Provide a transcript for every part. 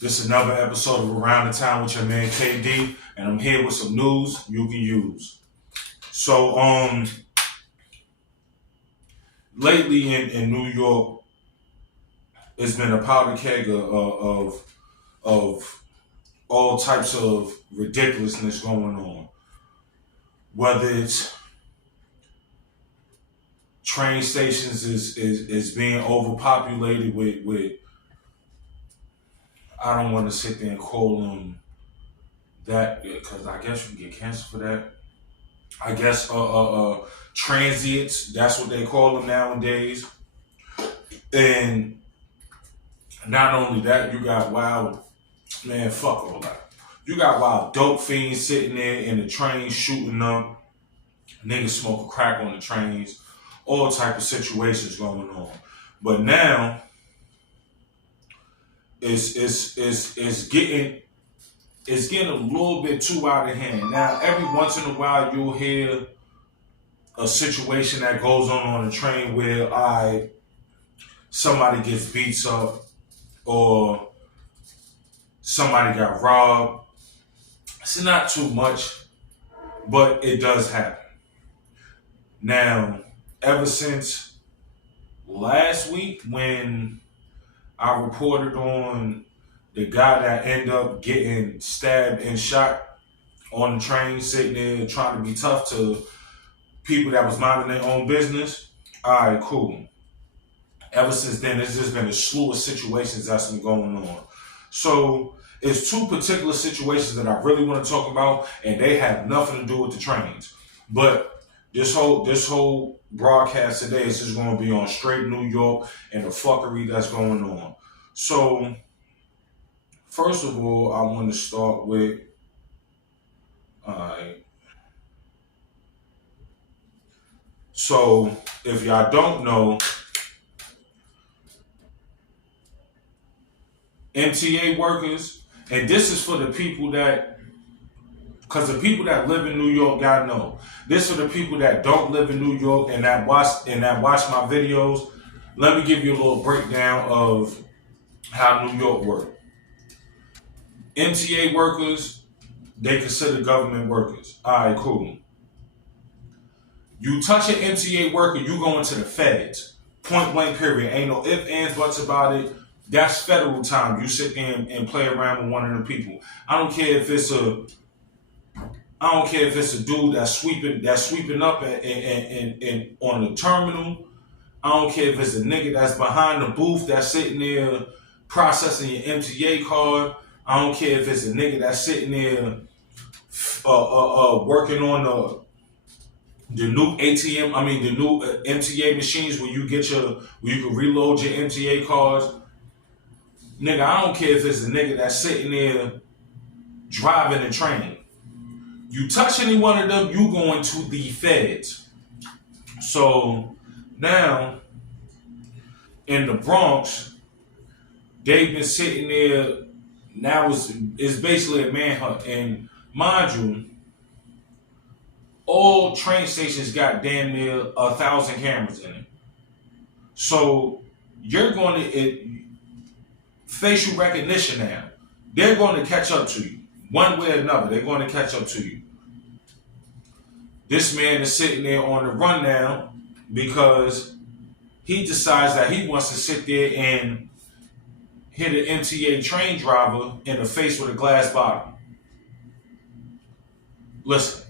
This is another episode of Around the Town with your man KD, and I'm here with some news you can use. So, lately in New York, it's been a powder keg of all types of ridiculousness going on. Whether it's train stations is being overpopulated with I don't want to sit there and call them that because I guess you can get canceled for that. I guess transients, that's what they call them nowadays. And not only that, you got wild, man, fuck all that. You got wild dope fiends sitting there in the train shooting up, niggas smoking crack on the trains, all type of situations going on. But now it's getting a little bit too out of hand. Now, every once in a while, you'll hear a situation that goes on the train where somebody gets beats up or somebody got robbed. It's not too much, but it does happen. Now, ever since last week when I reported on the guy that ended up getting stabbed and shot on the train, sitting there trying to be tough to people that was minding their own business. All right, cool. Ever since then, there's just been a slew of situations that's been going on. So it's two particular situations that I really want to talk about, and they have nothing to do with the trains. But this whole broadcast today is just going to be on straight New York and the fuckery that's going on. So, first of all, I want to start with, so if y'all don't know, MTA workers, and this is for the people that, because the people that live in New York gotta know. This for the people that don't live in New York and that watch my videos. Let me give you a little breakdown of how New York works. MTA workers, they consider government workers. All right, cool. You touch an MTA worker, you go into the feds. Point blank period. Ain't no ifs, ands, buts about it. That's federal time. You sit there and play around with one of them people. I don't care if it's a dude that's sweeping up and on the terminal. I don't care if it's a nigga that's behind the booth that's sitting there processing your MTA card. I don't care if it's a nigga that's sitting there working on the new ATM. I mean the new MTA machines where you can reload your MTA cards. Nigga, I don't care if it's a nigga that's sitting there driving the train. You touch any one of them, you going to the feds. So now in the Bronx, they've been sitting there. Now it's basically a manhunt, and mind you, all train stations got damn near 1,000 cameras in it. So you're going to facial recognition now. They're going to catch up to you. One way or another, they're going to catch up to you. This man is sitting there on the run now because he decides that he wants to sit there and hit an MTA train driver in the face with a glass bottle. Listen.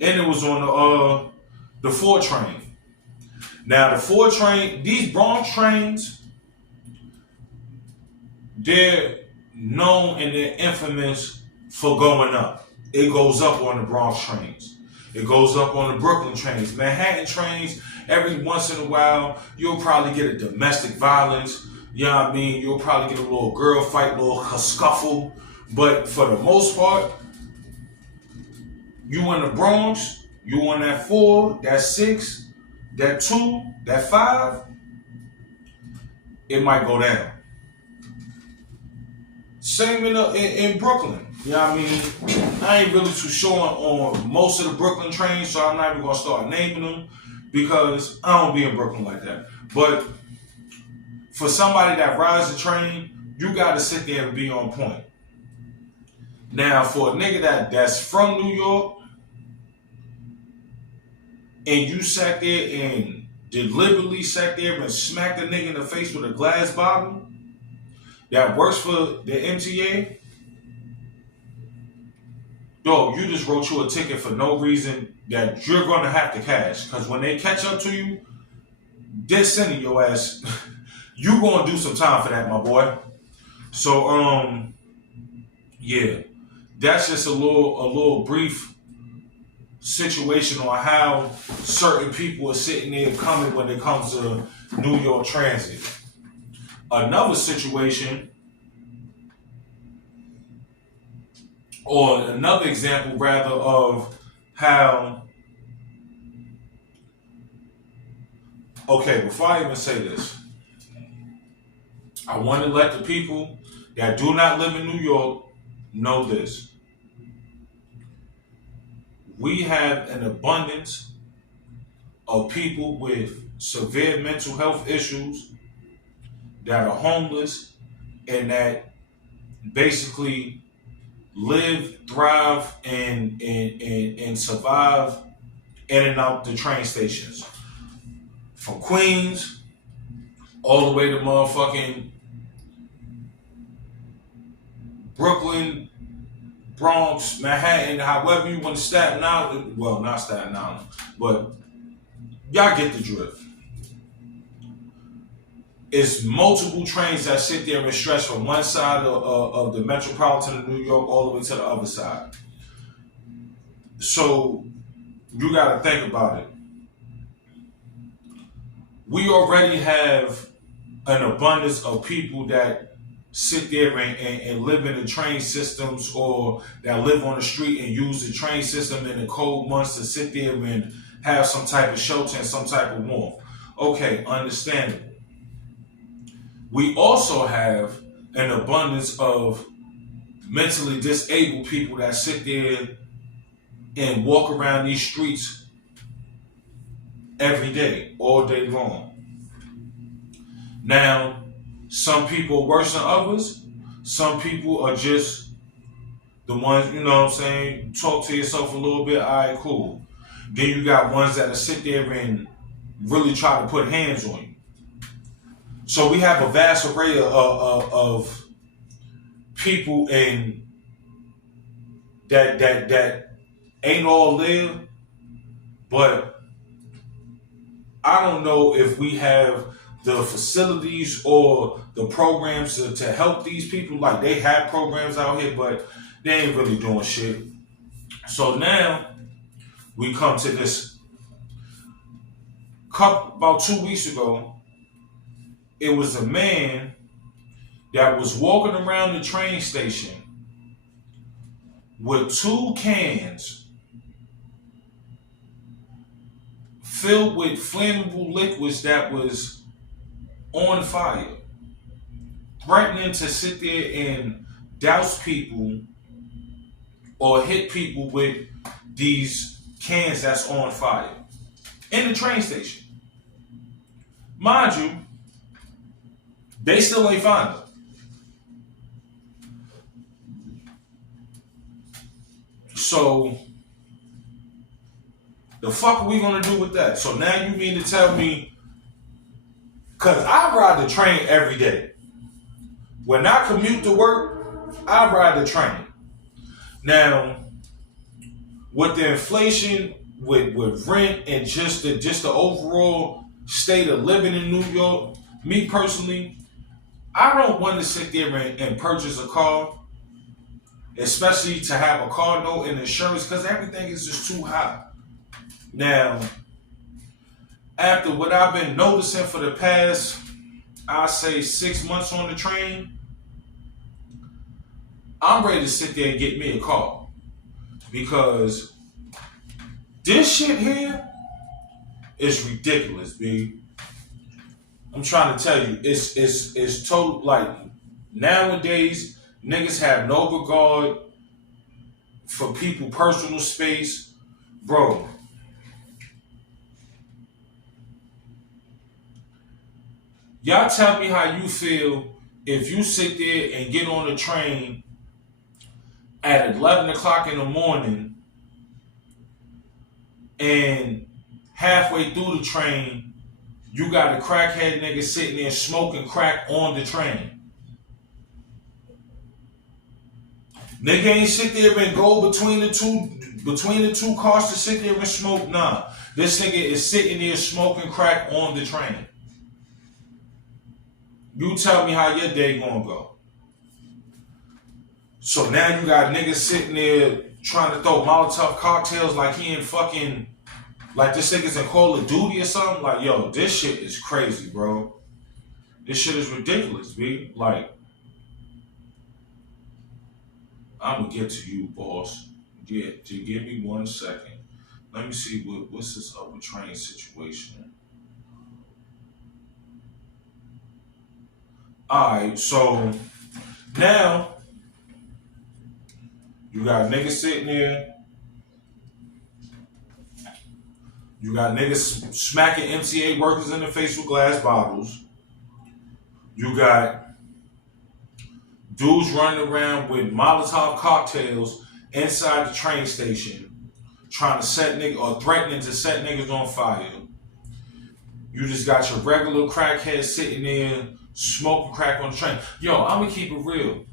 And it was on the 4 train. Now the 4 train, these Bronx trains, they're known and they're infamous for going up. It goes up on the Bronx trains. It goes up on the Brooklyn trains. Manhattan trains, every once in a while, you'll probably get a domestic violence. You know what I mean? You'll probably get a little girl fight, a little scuffle. But for the most part, you in the Bronx, you on that 4, that 6, that 2, that 5, it might go down. Same in Brooklyn. You know what I mean? I ain't really too sure on most of the Brooklyn trains, so I'm not even going to start naming them because I don't be in Brooklyn like that. But for somebody that rides the train, you gotta sit there and be on point. Now, for a nigga that's from New York, and you sat there and deliberately sat there and smacked a nigga in the face with a glass bottle that works for the MTA, dog, you just wrote you a ticket for no reason that you're gonna have to cash. Because when they catch up to you, they're sending your ass. You gonna do some time for that, my boy. So, yeah, that's just a little brief situation on how certain people are sitting there coming when it comes to New York Transit. Another situation, or another example rather, of how, okay, before I even say this, I want to let the people that do not live in New York know this. We have an abundance of people with severe mental health issues that are homeless and that basically live, thrive, and survive in and out the train stations. From Queens all the way to motherfucking Brooklyn, Bronx, Manhattan, however you want to Staten Island. Well, not Staten Island, but y'all get the drift. It's multiple trains that sit there and stretch from one side of the metropolitan of New York all the way to the other side. So you got to think about it. We already have an abundance of people that sit there and live in the train systems, or that live on the street and use the train system in the cold months to sit there and have some type of shelter and some type of warmth. Okay, understandable. We also have an abundance of mentally disabled people that sit there and walk around these streets every day, all day long. Now, some people are worse than others. Some people are just the ones, you know what I'm saying, talk to yourself a little bit, all right, cool. Then you got ones that sit there and really try to put hands on you. So we have a vast array of people in that ain't all there, but I don't know if we have the facilities or the programs to help these people. Like, they have programs out here, but they ain't really doing shit. So now we come to this. About 2 weeks ago, it was a man that was walking around the train station with 2 cans filled with flammable liquids that was on fire, threatening to sit there and douse people or hit people with these cans that's on fire in the train station. Mind you, they still ain't find him. So the fuck are we gonna do with that? So now you mean to tell me, because I ride the train every day. When I commute to work, I ride the train. Now, with the inflation, with rent, and just the overall state of living in New York, me personally, I don't want to sit there and purchase a car, especially to have a car note and insurance, because everything is just too high. Now, after what I've been noticing for the past, I say 6 months on the train, I'm ready to sit there and get me a car, because this shit here is ridiculous, B. I'm trying to tell you, it's total. Like, nowadays, niggas have no regard for people's personal space, bro. Y'all tell me how you feel if you sit there and get on the train at 11 o'clock in the morning and halfway through the train, you got a crackhead nigga sitting there smoking crack on the train. Nigga ain't sit there and go between the two cars to sit there and smoke. Nah. This nigga is sitting there smoking crack on the train. You tell me how your day gonna go. So now you got niggas sitting there trying to throw Molotov cocktails like he in fucking, like this nigga's in Call of Duty or something. Like, yo, this shit is crazy, bro. This shit is ridiculous, B. Like, I'm gonna get to you, boss. Yeah, just give me 1 second. Let me see what's this other train situation. Alright, so now you got niggas sitting there. You got niggas smacking MTA workers in the face with glass bottles. You got dudes running around with Molotov cocktails inside the train station, trying to set niggas or threatening to set niggas on fire. You just got your regular crackhead sitting there smoking crack on the train. Yo, I'm gonna keep it real.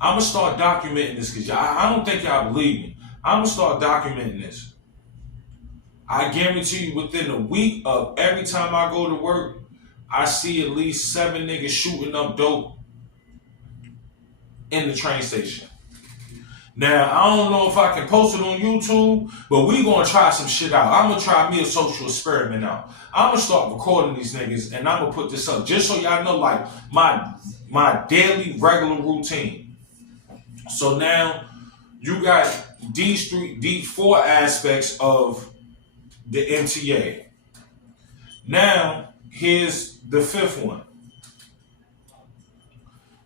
I'm gonna start documenting this because I don't think y'all believe me. I'm gonna start documenting this. I guarantee you within a week of every time I go to work, I see at least 7 niggas shooting up dope in the train station. Now, I don't know if I can post it on YouTube, but we gonna try some shit out. I'm gonna try me a social experiment out. I'm gonna start recording these niggas and I'm gonna put this up just so y'all know, like, my daily regular routine. So now you got these 4 aspects of the MTA. Now, here's the 5th one.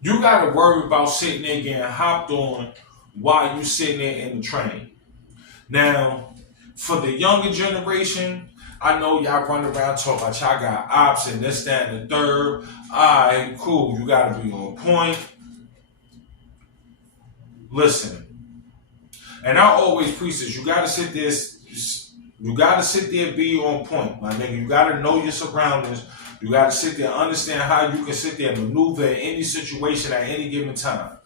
You gotta worry about sitting there getting hopped on while you sitting there in the train. Now, for the younger generation, I know y'all run around talking about y'all got ops and this, that, and the third. Alright, cool. You gotta be on point. Listen. And I always preach this. You gotta sit there and be on point, my nigga. You gotta know your surroundings. You gotta sit there and understand how you can sit there and maneuver in any situation at any given time.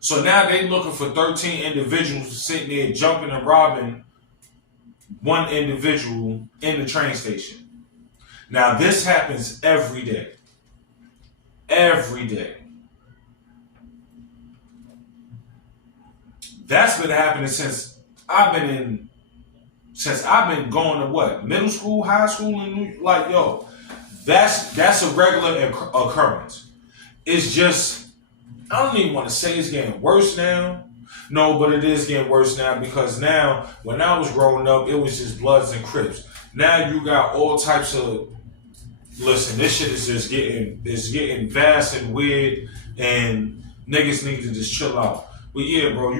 So now they looking for 13 individuals sitting there jumping and robbing one individual in the train station. Now this happens every day. Every day. That's been happening since I've been going to what? Middle school, high school, and like, yo, that's a regular occurrence. It's just, I don't even want to say it's getting worse now. No, but it is getting worse now because now, when I was growing up, it was just Bloods and Crips. Now you got all types of, listen, this shit is just getting vast and weird, and niggas need to just chill out. But yeah, bro,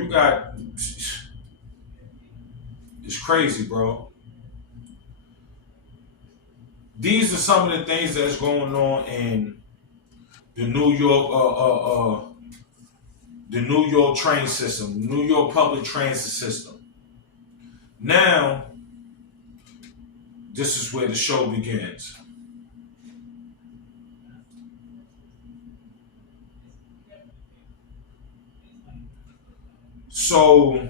it's crazy, bro. These are some of the things that's going on in the New York train system, New York public transit system. Now, this is where the show begins. So,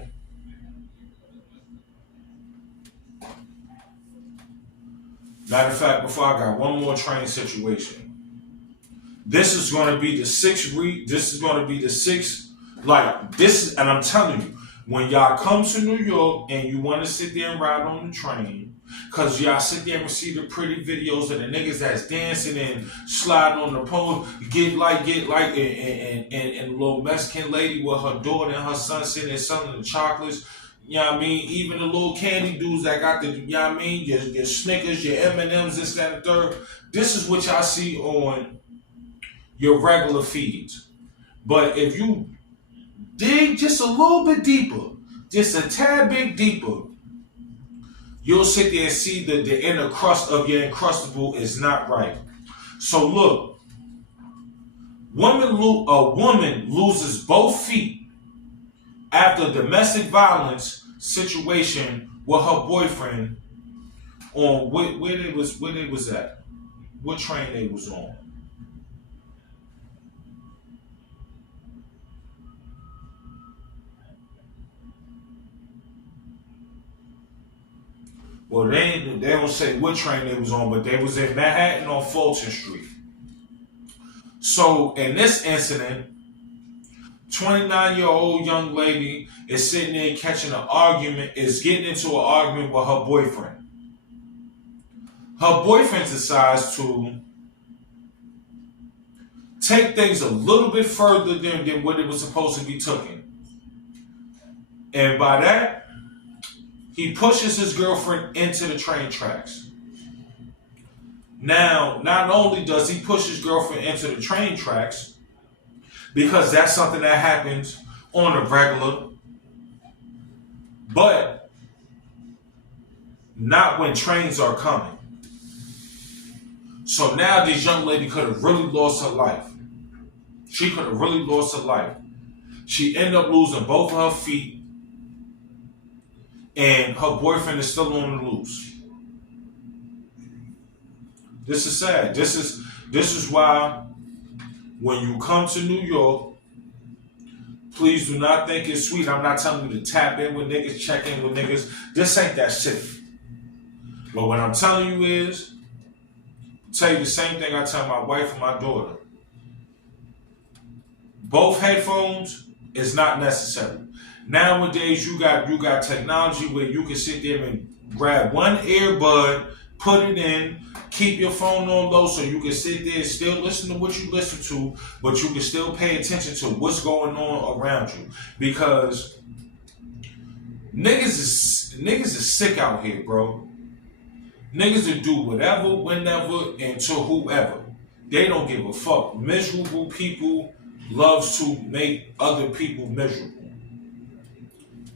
matter of fact, before I got one more train situation. This is going to be the sixth, and I'm telling you, when y'all come to New York and you want to sit there and ride on the train, because y'all sit there and see the pretty videos of the niggas that's dancing and sliding on the pole, get like, and a little Mexican lady with her daughter and her son sitting there selling the chocolates. You know what I mean? Even the little candy dudes that got the, you know what I mean? Your Snickers, your M&Ms, this, that, and the third. This is what y'all see on your regular feeds. But if you dig just a little bit deeper, just a tad bit deeper, you'll sit there and see that the inner crust of your Uncrustable is not right. So look, A woman loses both feet after a domestic violence situation with her boyfriend on where they was at, what train they was on. Well, they don't say what train they was on, but they was in Manhattan on Fulton Street. So in this incident, 29-year-old young lady is sitting there catching an argument, is getting into an argument with her boyfriend. Her boyfriend decides to take things a little bit further than what it was supposed to be taken. And by that, he pushes his girlfriend into the train tracks. Now, not only does he push his girlfriend into the train tracks, because that's something that happens on a regular, but not when trains are coming. So now this young lady could have really lost her life. She could have really lost her life. She ended up losing both of her feet, and her boyfriend is still on the loose. This is sad. This is why when you come to New York, please do not think it's sweet. I'm not telling you to tap in with niggas, check in with niggas. This ain't that shit. But what I'm telling you is, tell you the same thing I tell my wife and my daughter. Both headphones is not necessary. Nowadays, you got technology where you can sit there and grab one earbud, put it in, keep your phone on low so you can sit there and still listen to what you listen to, but you can still pay attention to what's going on around you. Because niggas is sick out here, bro. Niggas will do whatever, whenever, and to whoever. They don't give a fuck. Miserable people loves to make other people miserable.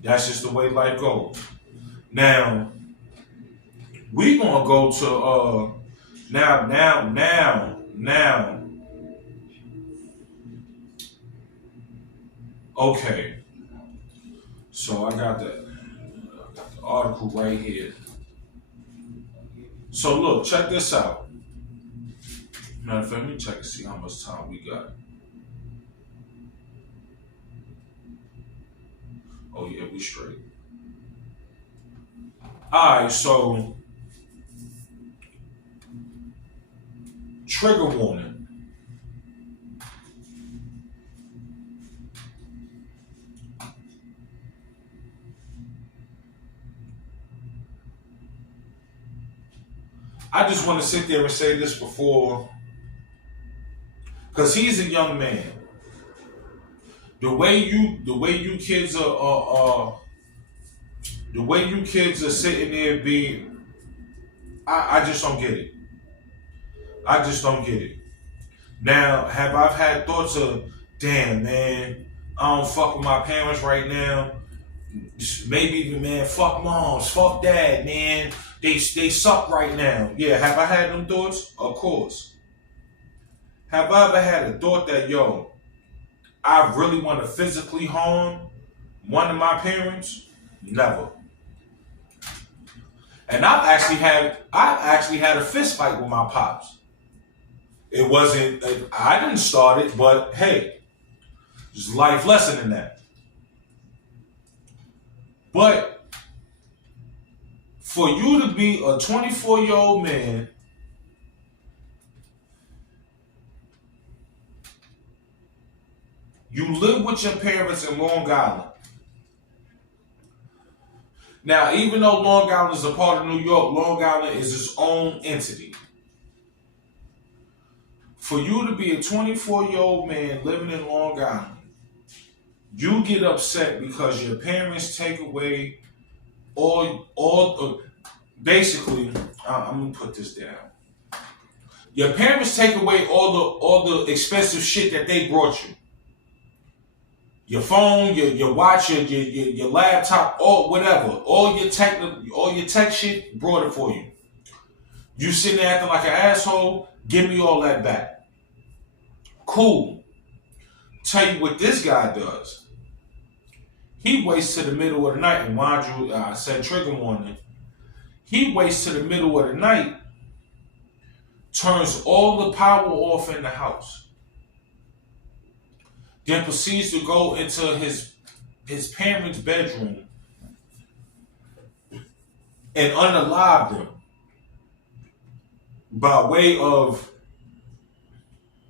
That's just the way life goes. Now, we gonna go to now. Okay. So I got the article right here. So look, check this out. Matter of fact, let me check and see how much time we got. Oh yeah, we straight. Alright, so trigger warning. I just want to sit there and say this before, because he's a young man. The way you kids are sitting there being, I just don't get it. I just don't get it. Now, have I had thoughts of, damn man, I don't fuck with my parents right now. Maybe even, man, fuck moms, fuck dad, man. They suck right now. Yeah, have I had them thoughts? Of course. Have I ever had a thought that, yo, I really want to physically harm one of my parents? Never. And I've actually had a fist fight with my pops. It wasn't, I didn't start it, but hey, there's a life lesson in that. But for you to be a 24-year-old man you live with your parents in Long Island. Now, even though Long Island is a part of New York, Long Island is its own entity. For you to be a 24-year-old man living in Long Island, you get upset because your parents take away basically, I'm gonna put this down. Your parents take away all the expensive shit that they brought you. Your phone, your watch, your laptop, or whatever, all your tech shit, brought it for you. You sitting there acting like an asshole, give me all that back. Cool. tell you what this guy does. He waits to the middle of the night, and mind you, I said trigger warning. He waits to the middle of the night, turns all the power off in the house, then proceeds to go into his parents' bedroom and unalive them by way of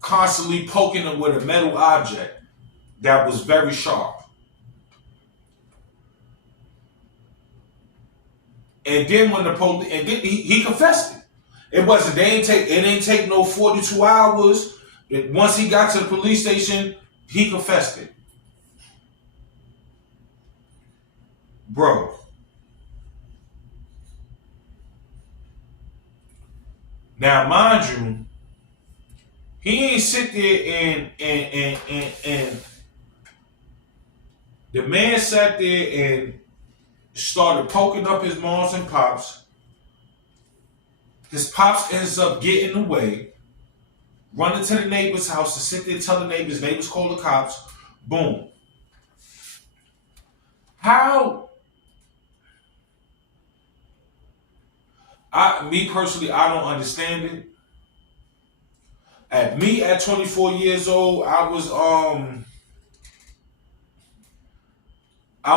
constantly poking them with a metal object that was very sharp. And then when the police, and then he confessed it. It wasn't. It didn't take no 42 hours. Once he got to the police station, he confessed it, bro. Now, mind you, he ain't sit there and the man sat there and started poking up his moms and pops. His pops ends up getting away, running to the neighbor's house to sit there, tell the neighbors call the cops. Boom. How? Me personally, I don't understand it. At 24 years old, I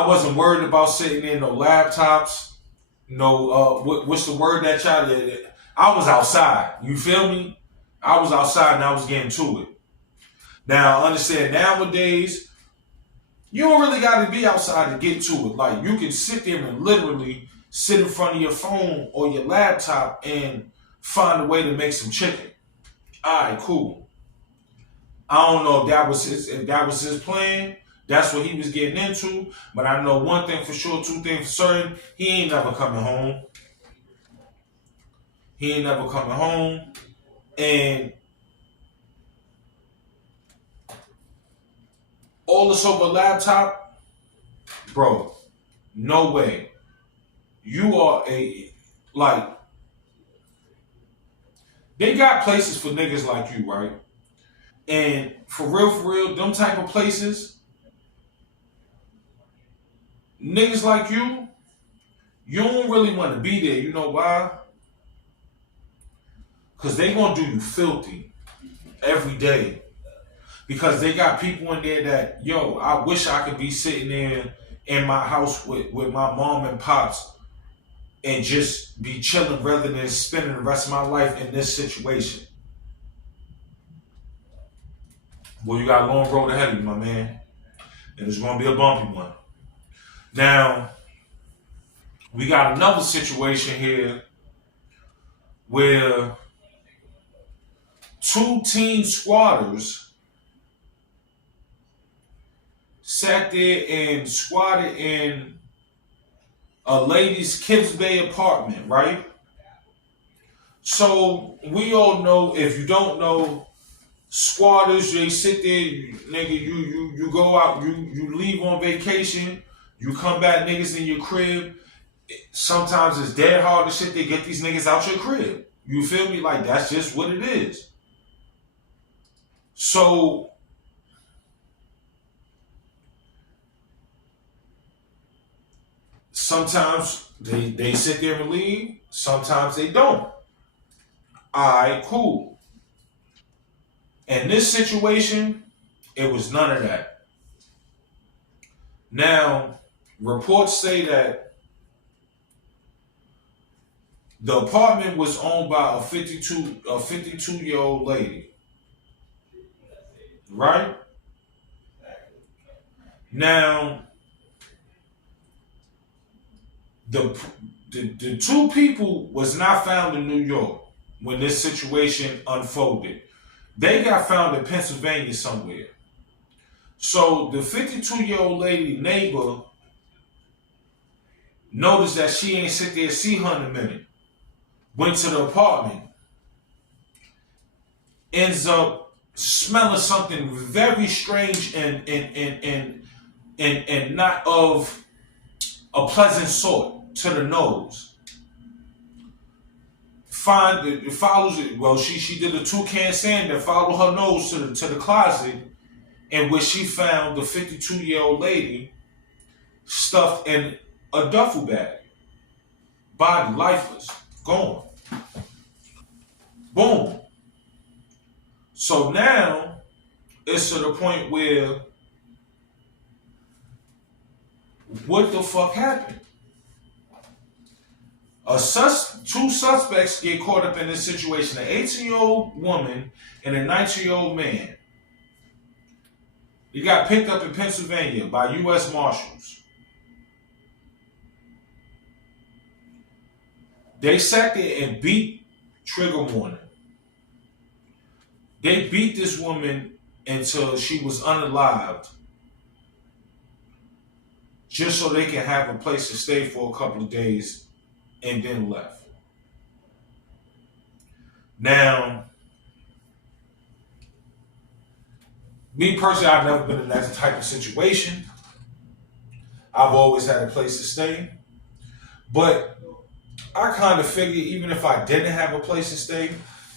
wasn't worried about sitting in no laptops, no what's the word that y'all did? I was outside. You feel me? I was outside and I was getting to it. Now I understand nowadays you don't really got to be outside to get to it. Like you can sit there and literally sit in front of your phone or your laptop and find a way to make some chicken. All right, cool. I don't know if that was his plan. That's what he was getting into. But I know one thing for sure, two things for certain. He ain't never coming home. He ain't never coming home. And all this over a laptop, bro, no way. You are like, they got places for niggas like you, right? And for real, them type of places, niggas like you don't really want to be there. You know why? Because they gonna do you filthy every day. Because they got people in there that, yo, I wish I could be sitting there in my house with my mom and pops and just be chilling rather than spending the rest of my life in this situation. Well, you got a long road ahead of you, my man. And it's gonna be a bumpy one. Now, we got another situation here where two teen squatters sat there and squatted in a lady's Kips Bay apartment, right? So we all know, if you don't know, squatters, they sit there, nigga, you go out, you leave on vacation, you come back, niggas in your crib. Sometimes it's dead hard to sit there, get these niggas out your crib. You feel me? Like, that's just what it is. So sometimes they sit there and leave, sometimes they don't. Alright, cool. In this situation, it was none of that. Now, reports say that the apartment was owned by a 52-year-old lady. Right? Now, the two people was not found in New York when this situation unfolded. They got found in Pennsylvania somewhere. So the 52-year-old lady neighbor noticed that she ain't sit there see her in a minute. Went to the apartment. Ends up smelling something very strange and not of a pleasant sort to the nose. It follows it. Well, she did a toucan sand that followed her nose to the closet in which she found the 52-year-old lady stuffed in a duffel bag, body lifeless, gone. Boom. So now it's to the point where what the fuck happened? Two suspects get caught up in this situation: an 18-year-old woman and a 19-year-old man. He got picked up in Pennsylvania by U.S. Marshals. They sat there and beat, trigger warning. They beat this woman until she was unalived, just so they can have a place to stay for a couple of days, and then left. Now, me personally, I've never been in that type of situation. I've always had a place to stay. But I kind of figured even if I didn't have a place to stay,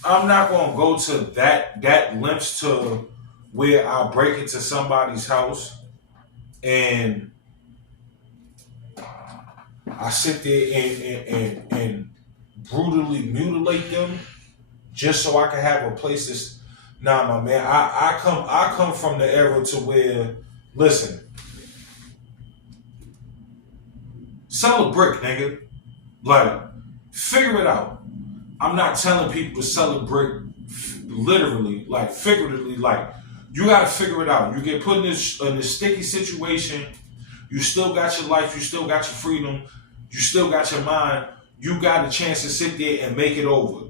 I'm not going to go to that lengths to where I break into somebody's house and I sit there and brutally mutilate them just so I can have a place to. Nah, my man, I come from the era to where, listen, sell a brick, nigga. Like, figure it out. I'm not telling people to sell a brick literally, like figuratively. Like, you got to figure it out. You get put in this sticky situation. You still got your life. You still got your freedom. You still got your mind. You got a chance to sit there and make it over,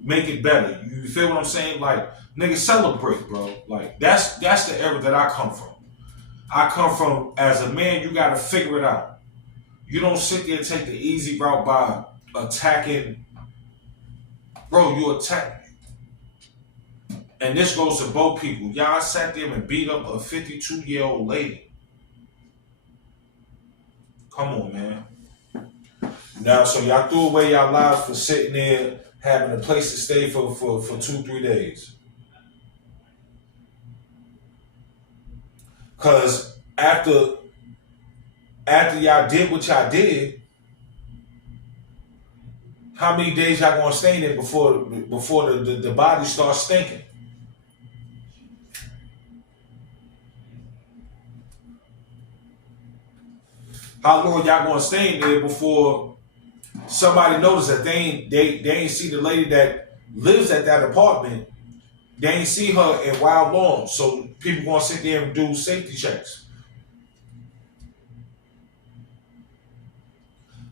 make it better. You feel what I'm saying? Like, nigga, sell a brick, bro. Like, that's the era that I come from. I come from, as a man, you got to figure it out. You don't sit there and take the easy route by attacking. Bro, you attack. And this goes to both people. Y'all sat there and beat up a 52-year-old lady. Come on, man. Now, so y'all threw away y'all lives for sitting there having a place to stay for 2-3 days. Cause after y'all did what y'all did, how many days y'all gonna stay there before the body starts stinking? How long y'all gonna stay in there before somebody notices that they ain't see the lady that lives at that apartment? They ain't see her in wild long, so people gonna sit there and do safety checks.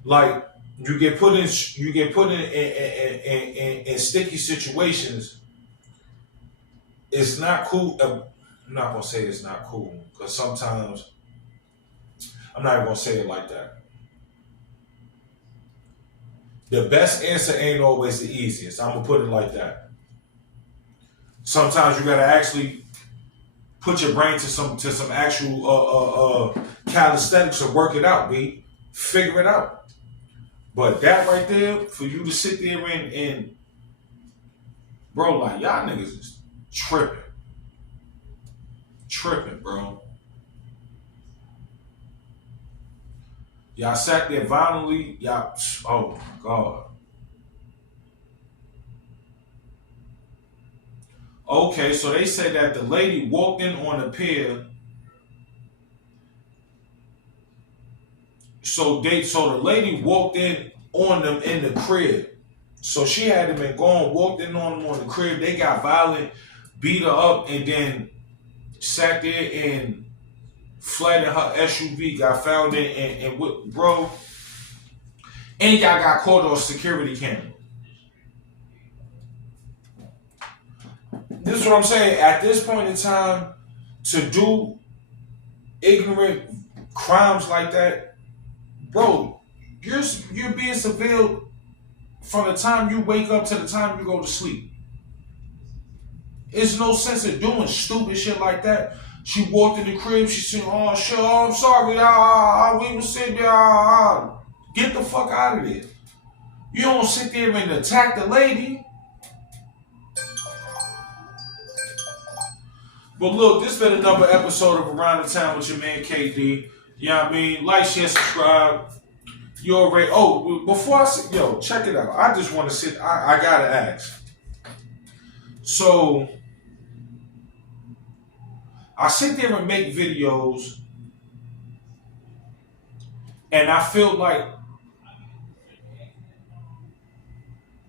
Like, you get put in sticky situations. It's not cool. I'm not gonna say it's not cool, because sometimes I'm not even gonna say it like that. The best answer ain't always the easiest. I'm gonna put it like that. Sometimes you gotta actually put your brain to some actual calisthenics and work it out, B. Figure it out. But that right there, for you to sit there and bro, like, y'all niggas is tripping. Tripping, bro. Y'all sat there violently. Y'all, oh my God. Okay, so they said that the lady walked in on a pier. So the lady walked in on them in the crib. So she had them and gone, walked in on them on the crib. They got violent, beat her up, and then sat there and fled in her SUV, got found in and bro. And y'all got caught on security camera. This is what I'm saying. At this point in time, to do ignorant crimes like that, bro, you're being surveilled from the time you wake up to the time you go to sleep. There's no sense of doing stupid shit like that. She walked in the crib, she said, oh shit, oh, I'm sorry, we was sitting there, get the fuck out of there. You don't sit there and attack the lady. But look, this been another episode of Around the Town with your man KD. You know what I mean? Like, share, subscribe. You already. Oh, before I say, yo, check it out. I just want to sit. I gotta ask. So, I sit there and make videos, and I feel like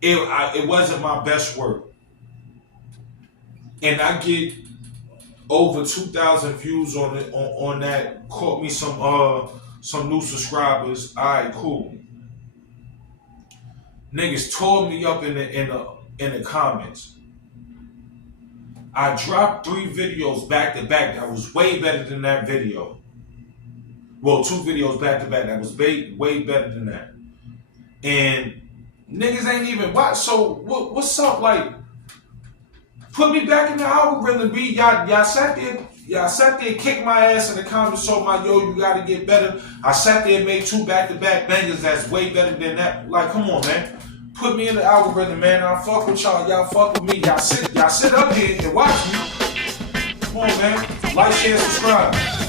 it wasn't my best work, and I get over 2,000 views on it on that. Caught me some new subscribers. All right, cool. Niggas tore me up in the comments. I dropped 3 videos back to back that was way better than that video. Well, 2 videos back to back that was way better than that. And niggas ain't even watch. So what's up? Like, put me back in the algorithm, B. Y'all sat there, kicked my ass in the comments, told my yo, you gotta get better. I sat there and made 2 back-to-back bangers that's way better than that. Like, come on, man. Put me in the algorithm, man. I fuck with y'all. Y'all fuck with me. Y'all sit up here and watch me. Come on, man. Like, share, subscribe.